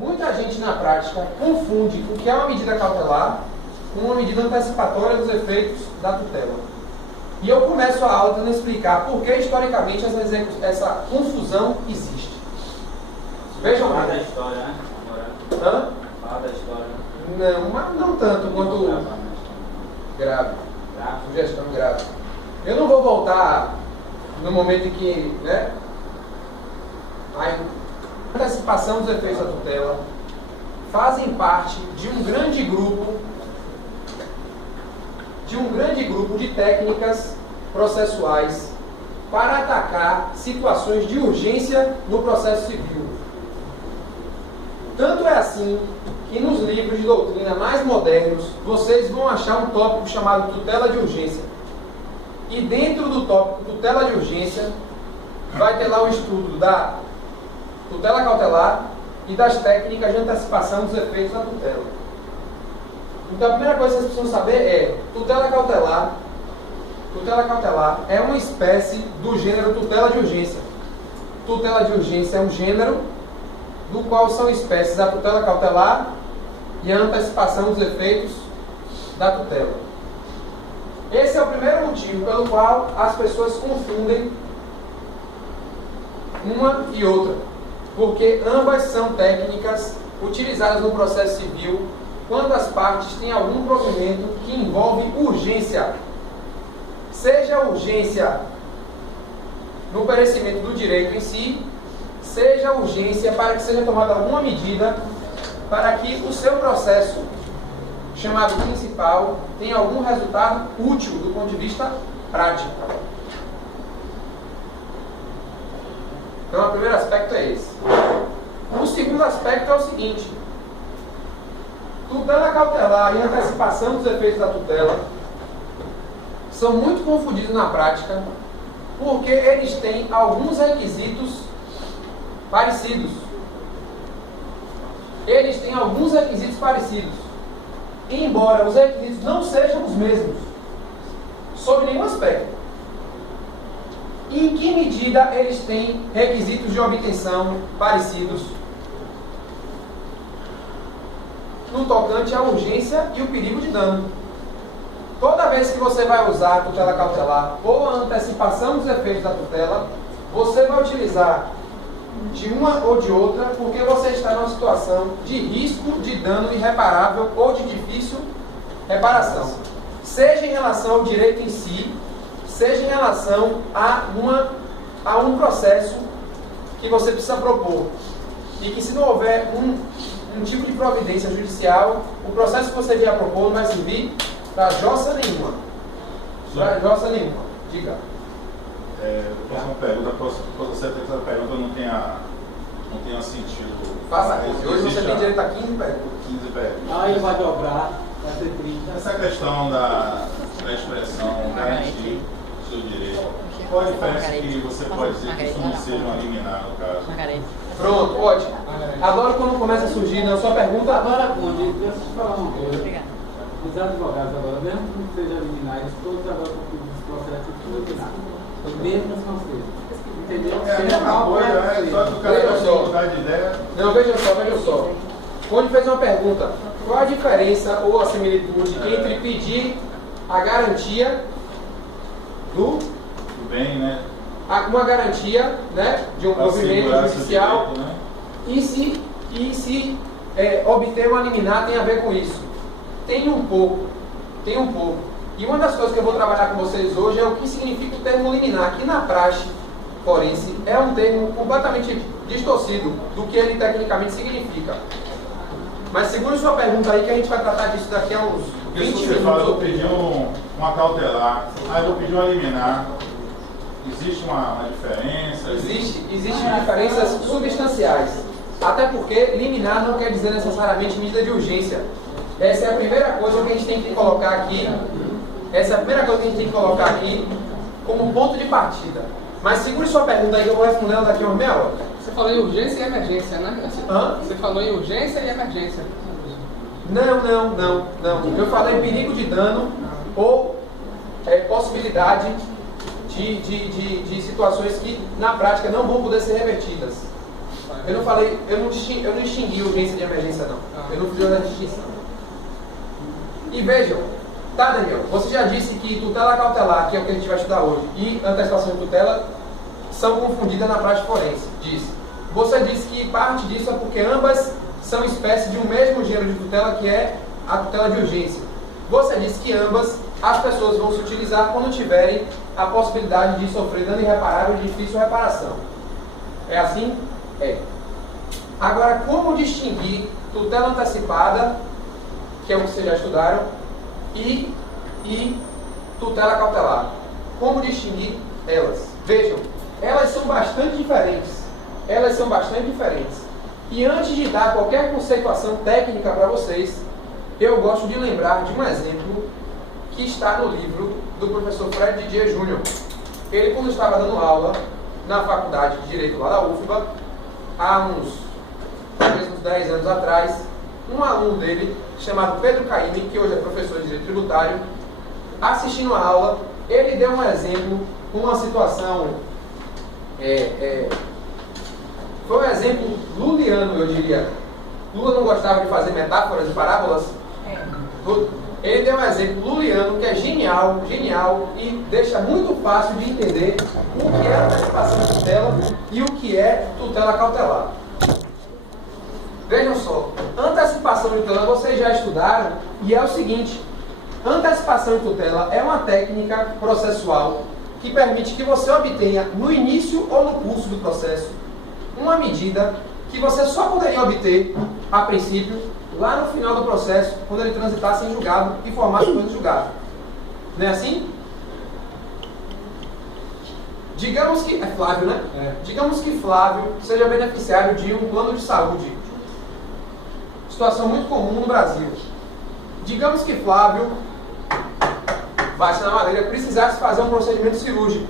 Muita gente na prática confunde o que é uma medida cautelar com uma medida antecipatória dos efeitos da tutela. E eu começo a aula tentando explicar por que historicamente essa confusão existe. Vejam bem. Fala da história, né? Hã? Fala da história. Não, mas não tanto quanto grave. Sugestão grave. Eu não vou voltar no momento em que, né? A antecipação dos efeitos da tutela fazem parte de um grande grupo de técnicas processuais para atacar situações de urgência no processo civil. Tanto é assim que nos livros de doutrina mais modernos vocês vão achar um tópico chamado tutela de urgência. E dentro do tópico tutela de urgência vai ter lá o estudo da tutela cautelar e das técnicas de antecipação dos efeitos da tutela. Então a primeira coisa que vocês precisam saber é tutela cautelar é uma espécie do gênero tutela de urgência. Tutela de urgência é um gênero do qual são espécies a tutela cautelar e a antecipação dos efeitos da tutela. Esse é o primeiro motivo pelo qual as pessoas confundem uma e outra, porque ambas são técnicas utilizadas no processo civil quando as partes têm algum provimento que envolve urgência, seja urgência no perecimento do direito em si, seja urgência para que seja tomada alguma medida para que o seu processo, chamado principal, tenha algum resultado útil do ponto de vista prático. Então, o primeiro aspecto é esse. O segundo aspecto é o seguinte: tutela cautelar e antecipação dos efeitos da tutela são muito confundidos na prática porque eles têm alguns requisitos parecidos. Embora os requisitos não sejam os mesmos, sob nenhum aspecto. E em que medida eles têm requisitos de obtenção parecidos? No tocante à urgência e o perigo de dano. Toda vez que você vai usar a tutela cautelar ou a antecipação dos efeitos da tutela, você vai utilizar de uma ou de outra porque você está numa situação de risco de dano irreparável ou de difícil reparação. Seja em relação ao direito em si, seja em relação a um processo que você precisa propor. E que se não houver um tipo de providência judicial, o processo que você vier a propor não vai servir para jossa nenhuma. Diga. Eu faço uma pergunta, pode ser que essa pergunta não tenha sentido. Faça aqui. Hoje você tem direito a 15 perguntas. 15 perguntas. Aí vai dobrar, vai ser 30. Essa questão da expressão garantir o seu direito, qual a diferença que você pode dizer que isso não seja uma liminar no caso? Pronto, ótimo. Agora quando começa a surgir na sua pergunta... Agora, Conde, deixa eu te falar uma coisa. Os advogados agora, mesmo que não sejam liminares, todos agora concluem esse processo tudo liminar. Mesmo se não seja. Entendeu? É a mesma coisa, né? Só que o cara vai mudar de ideia. Não, veja só. Conde fez uma pergunta. Qual a diferença ou a similitude entre pedir a garantia do bem, né? Uma garantia, né, de um provimento judicial direito, né? e se obter uma liminar tem a ver com isso? Tem um pouco. E uma das coisas que eu vou trabalhar com vocês hoje é o que significa o termo liminar, que na praxe forense é um termo completamente distorcido do que ele tecnicamente significa. Mas segure sua pergunta aí que a gente vai tratar disso daqui a uns 20 minutos. Você minutos. fala, eu vou pedir uma cautelar, aí eu vou pedir uma liminar. Existe uma diferença? Existem diferenças substanciais. Até porque liminar não quer dizer necessariamente medida de urgência. Essa é a primeira coisa que a gente tem que colocar aqui. Como ponto de partida. Mas segure sua pergunta aí que eu vou responder ela daqui a uma meia hora. Você falou em urgência e emergência, né? Você falou em urgência e emergência. Não. Eu falei em perigo de dano ou possibilidade de situações que na prática não vão poder ser revertidas. Eu não falei, eu não distingui urgência de emergência, não. Eu não fiz a distinção. E vejam, tá, Daniel, você já disse que tutela cautelar, que é o que a gente vai estudar hoje, e antecipação de tutela são confundidas na prática forense. Disse. Você disse que parte disso é porque ambas são espécies de um mesmo gênero de tutela, que é a tutela de urgência. Você disse que ambas as pessoas vão se utilizar quando tiverem a possibilidade de sofrer dano irreparável de difícil reparação. É assim? É. Agora, como distinguir tutela antecipada, que é o que vocês já estudaram, e tutela cautelar? Como distinguir elas? Vejam, elas são bastante diferentes. Elas são bastante diferentes. E antes de dar qualquer conceituação técnica para vocês, eu gosto de lembrar de um exemplo que está no livro do professor Fred Didier Júnior. Ele, quando estava dando aula na faculdade de Direito lá da UFBA, há talvez uns 10 anos atrás, um aluno dele, chamado Pedro Caime, que hoje é professor de Direito Tributário, assistindo a aula, ele deu um exemplo, uma situação, foi um exemplo luliano, eu diria. Lula não gostava de fazer metáforas e parábolas? Ele deu um exemplo luliano que é genial, e deixa muito fácil de entender o que é antecipação de tutela e o que é tutela cautelar. Vejam só, antecipação de tutela vocês já estudaram, e é o seguinte: antecipação de tutela é uma técnica processual que permite que você obtenha no início ou no curso do processo uma medida que você só poderia obter, a princípio, lá no final do processo, quando ele transitasse em julgado e formasse o plano de julgado. Não é assim? Digamos que... É Flávio, né? Digamos que Flávio seja beneficiário de um plano de saúde. Situação muito comum no Brasil. Digamos que Flávio, bate na madeira, precisasse fazer um procedimento cirúrgico.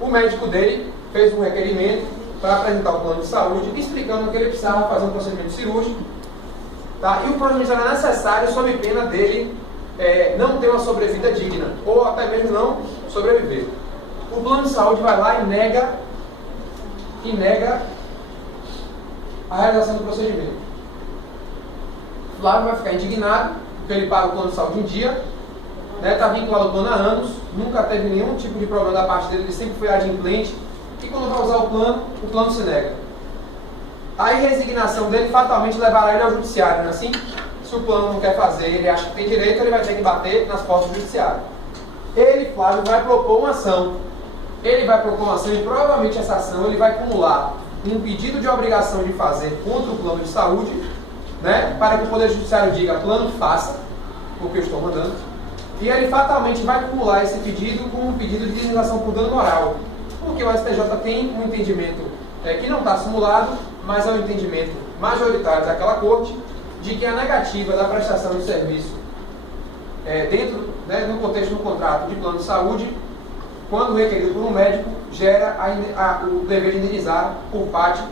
O médico dele fez um requerimento para apresentar o plano de saúde, explicando que ele precisava fazer um procedimento cirúrgico, tá? E o procedimento era necessário sob pena dele não ter uma sobrevida digna, ou até mesmo não sobreviver. O plano de saúde vai lá e nega a realização do procedimento. Flávio vai ficar indignado, porque ele paga o plano de saúde em dia, está vinculado ao plano há anos, nunca teve nenhum tipo de problema da parte dele, ele sempre foi adimplente, e quando vai usar o plano se nega. A resignação dele fatalmente levará ele ao judiciário, não é assim? Se o plano não quer fazer, ele acha que tem direito, ele vai ter que bater nas portas do judiciário. Ele, Flávio, vai propor uma ação. E provavelmente essa ação ele vai acumular um pedido de obrigação de fazer contra o plano de saúde, né, para que o Poder Judiciário diga, plano, faça, o que eu estou mandando. E ele fatalmente vai acumular esse pedido com um pedido de indenização por dano moral. Porque o STJ tem um entendimento que não está simulado, mas é um entendimento majoritário daquela corte, de que a negativa da prestação de serviço dentro, no contexto do contrato de plano de saúde, quando requerido por um médico, gera o dever de indenizar por parte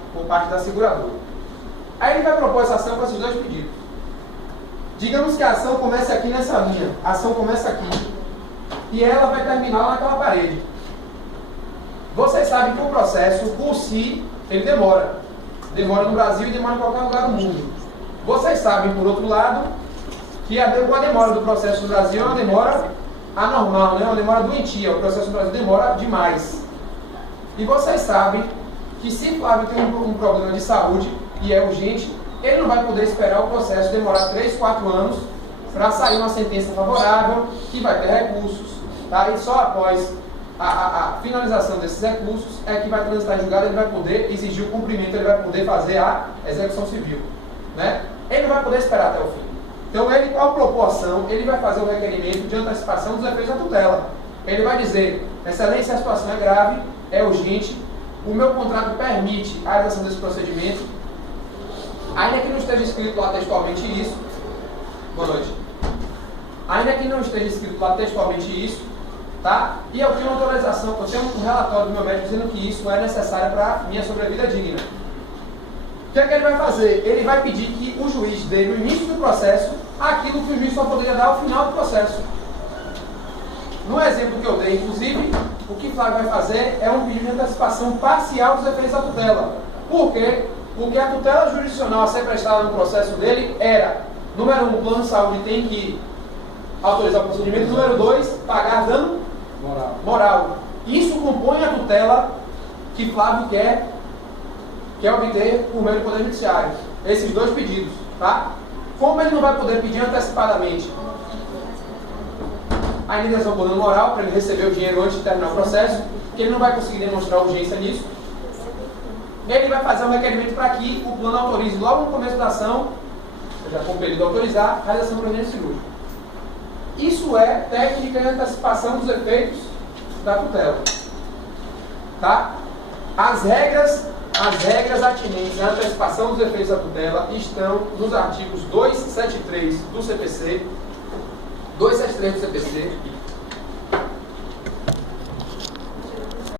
da seguradora. Aí ele vai propor essa ação com esses dois pedidos. Digamos que a ação comece aqui nessa linha, a ação começa aqui, e ela vai terminar naquela parede. Vocês sabem que o processo, por si, ele demora. Demora no Brasil e demora em qualquer lugar do mundo. Vocês sabem, por outro lado, que a demora do processo no Brasil é uma demora anormal, uma demora doentia. O processo no Brasil demora demais. E vocês sabem que se Flávio tem um problema de saúde e é urgente, ele não vai poder esperar o processo demorar 3, 4 anos para sair uma sentença favorável, que vai ter recursos, tá? E só após a finalização desses recursos é que vai transitar em julgado, ele vai poder exigir o cumprimento, ele vai poder fazer a execução civil, né? Ele não vai poder esperar até o fim. Então, ele, ao propor a ação, ele vai fazer o requerimento de antecipação dos efeitos da tutela. Ele vai dizer, excelência, a situação é grave, é urgente, o meu contrato permite a realização desse procedimento, ainda que não esteja escrito lá textualmente isso, boa noite, ainda que não esteja escrito lá textualmente isso, tá? E eu tenho uma autorização, eu tenho um relatório do meu médico dizendo que isso é necessário para minha sobrevida digna. O que é que ele vai fazer? Ele vai pedir que o juiz dê no início do processo aquilo que o juiz só poderia dar ao final do processo. No exemplo que eu dei, inclusive, o que Flávio vai fazer é um pedido de antecipação parcial dos efeitos da tutela. Por quê? Porque a tutela jurisdicional a ser prestada no processo dele era, número 1, o plano de saúde tem que autorizar o procedimento, número 2, pagar dano moral. Isso compõe a tutela que Flávio quer obter por meio do Poder Judiciário. Esses dois pedidos, tá? Como ele não vai poder pedir antecipadamente a indenização por dano moral, para ele receber o dinheiro antes de terminar o processo, que ele não vai conseguir demonstrar urgência nisso, ele vai fazer um requerimento para que o plano autorize logo no começo da ação, seja compelido a autorizar, a realização do procedimento cirúrgico. Isso é técnica de antecipação dos efeitos da tutela. Tá? As regras atinentes à antecipação dos efeitos da tutela estão nos artigos 273 do CPC, 273 do CPC